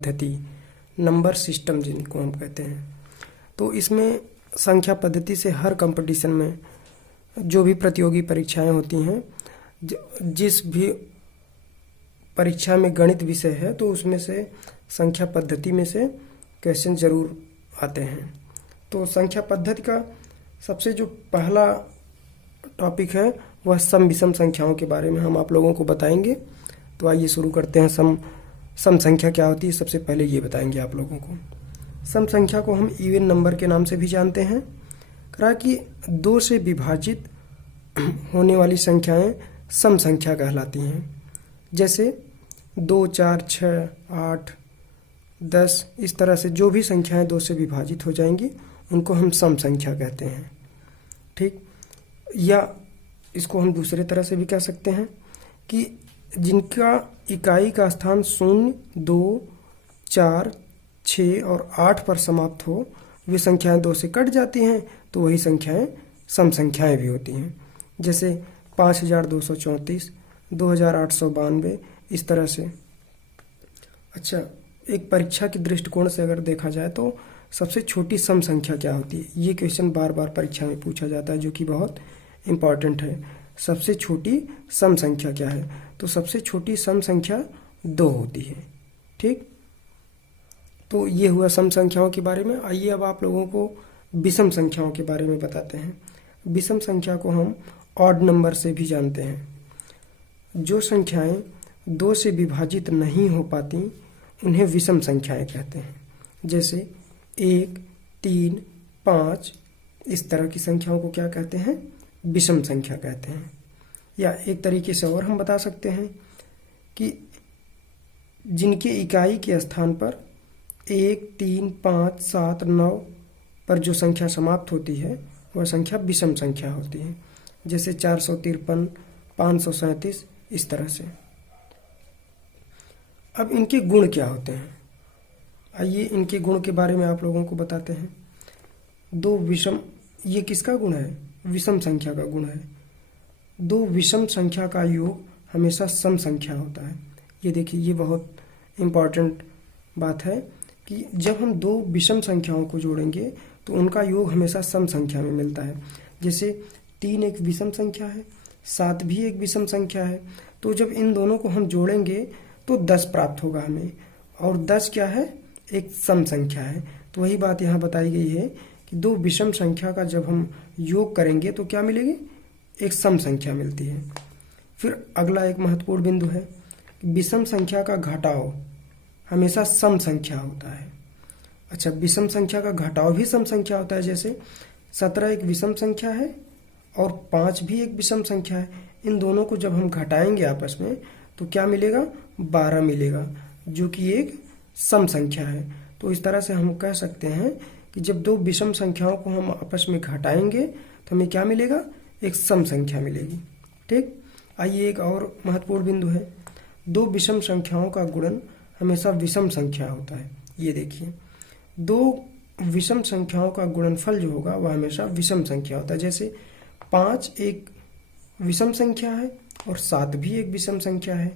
पद्धति, number system जिनको हम कहते हैं। तो इसमें संख्या पद्धति से हर कंपटीशन में जो भी प्रतियोगी परीक्षाएं होती हैं, जिस भी परीक्षा में गणित विषय है तो उसमें से संख्या पद्धति में से क्वेश्चन जरूर आते हैं। तो संख्या पद्धति का सबसे जो पहला टॉपिक है वह सम विषम संख्याओं के बारे में हम आप लोगों को बताएंगे। तो आइए शुरू करते हैं। सम संख्या क्या होती है, सबसे पहले ये बताएंगे आप लोगों को। सम संख्या को हम इवन नंबर के नाम से भी जानते हैं। कहा कि 2 से विभाजित होने वाली संख्याएं सम संख्या कहलाती हैं। जैसे 2, 4, 6, 8, 10 इस तरह से जो भी संख्याएं 2 से विभाजित हो जाएंगी उनको हम सम संख्या कहते हैं। ठीक, या इसको हम दूसरे तरह से भी कह सकते हैं कि जिनका इकाई का स्थान 0, 2, 4, 6 और 8 पर समाप्त हो, वे संख्याएं 2 से कट जाती हैं तो वही संख्याएं सम संख्याएं भी होती हैं। जैसे 5234, 2892 इस तरह से। अच्छा, एक परीक्षा के दृष्टिकोण से अगर देखा जाए तो सबसे छोटी सम संख्या क्या होती है, ये क्वेश्चन बार बार परीक्षा में पूछा जाता है, जो कि बहुत इम्पॉर्टेंट है। सबसे छोटी सम संख्या क्या है, तो सबसे छोटी सम संख्या 2 होती है। ठीक, तो ये हुआ सम संख्याओं के बारे में। आइए अब आप लोगों को विषम संख्याओं के बारे में बताते हैं। विषम संख्या को हम ऑड नंबर से भी जानते हैं। जो संख्याएं 2 से विभाजित नहीं हो पाती उन्हें विषम संख्याएं कहते हैं। जैसे 1, 3, 5 इस तरह की संख्याओं को क्या कहते हैं, विषम संख्या कहते हैं। या एक तरीके से और हम बता सकते हैं कि जिनके इकाई के स्थान पर 1, 3, 5, 7, 9 पर जो संख्या समाप्त होती है वह संख्या विषम संख्या होती है। जैसे 453, 537 इस तरह से। अब इनके गुण क्या होते हैं, आइए इनके गुण के बारे में आप लोगों को बताते हैं। 2 विषम, ये किसका गुण है, विषम संख्या का गुण है। 2 विषम संख्या का योग हमेशा सम संख्या होता है। ये देखिए, ये बहुत इम्पॉर्टेंट बात है कि जब हम 2 विषम संख्याओं को जोड़ेंगे तो उनका योग हमेशा सम संख्या में मिलता है। जैसे 3 एक विषम संख्या है, 7 भी एक विषम संख्या है। तो जब इन दोनों को हम जोड़ेंगे तो 10 प्राप्त होगा हमें, और 10 क्या है, एक सम संख्या है। तो वही बात यहाँ बताई गई है कि 2 विषम संख्या का जब हम योग करेंगे तो क्या मिलेगी, एक सम संख्या मिलती है। फिर अगला एक महत्वपूर्ण बिंदु है, विषम संख्या का घटाव हमेशा सम संख्या होता है। अच्छा, विषम संख्या का घटाव भी सम संख्या होता है। जैसे 17 एक विषम संख्या है और 5 भी एक विषम संख्या है। इन दोनों को जब हम घटाएंगे आपस में तो क्या मिलेगा, 12 मिलेगा, जो कि एक सम संख्या है। तो इस तरह से हम कह सकते हैं कि जब 2 विषम संख्याओं को हम आपस में घटाएंगे तो हमें क्या मिलेगा, एक सम संख्या मिलेगी। ठीक, आइए एक और महत्वपूर्ण बिंदु है, 2 विषम संख्याओं का गुणन हमेशा विषम संख्या होता है। ये देखिए, 2 विषम संख्याओं का गुणनफल जो होगा वह हमेशा विषम संख्या होता है। जैसे 5 एक विषम संख्या है और 7 भी एक विषम संख्या है।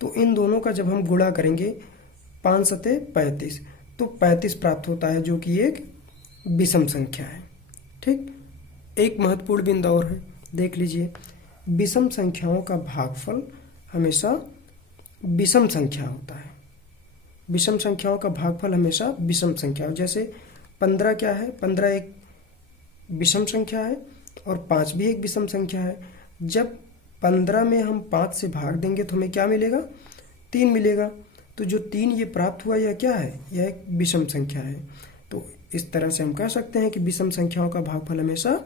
तो इन दोनों का जब हम गुणा करेंगे 5 सते 35, तो 35 प्राप्त होता है, जो कि एक विषम संख्या है। ठीक, एक महत्वपूर्ण बिंदु और है, देख लीजिए, विषम संख्याओं का भागफल हमेशा विषम संख्या होता है। विषम संख्याओं का भागफल हमेशा विषम संख्या हो। जैसे 15 क्या है, 15 एक विषम संख्या है और 5 भी एक विषम संख्या है। जब 15 में हम 5 से भाग देंगे तो हमें क्या मिलेगा, 3 मिलेगा। तो जो 3 ये प्राप्त हुआ यह क्या है, यह एक विषम संख्या है। तो इस तरह से हम कह सकते हैं कि विषम संख्याओं का भागफल हमेशा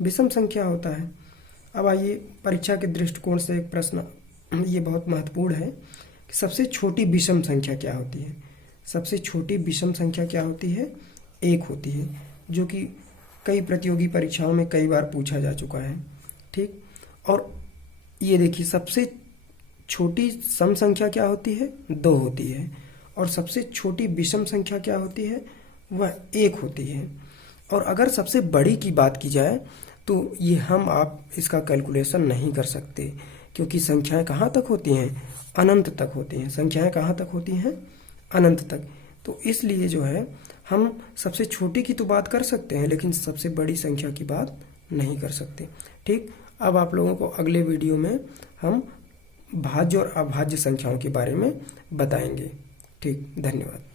विषम संख्या होता है। अब आइए परीक्षा के दृष्टिकोण से एक प्रश्न, ये बहुत महत्वपूर्ण है कि सबसे छोटी विषम संख्या क्या होती है। सबसे छोटी विषम संख्या क्या होती है, 1 होती है, जो कि कई प्रतियोगी परीक्षाओं में कई बार पूछा जा चुका है। ठीक, और ये देखिए, सबसे छोटी सम संख्या क्या होती है, 2 होती है, और सबसे छोटी विषम संख्या क्या होती है, वह 1 होती है। और अगर सबसे बड़ी की बात की जाए तो ये हम आप इसका कैलकुलेशन नहीं कर सकते, क्योंकि संख्याएं कहाँ तक होती हैं, अनंत तक होती हैं। संख्याएं कहाँ तक होती हैं, अनंत तक। तो इसलिए जो है हम सबसे छोटी की तो बात कर सकते हैं, लेकिन सबसे बड़ी संख्या की बात नहीं कर सकते। ठीक, अब आप लोगों को अगले वीडियो में हम भाज्य और अभाज्य संख्याओं के बारे में बताएंगे। ठीक, धन्यवाद।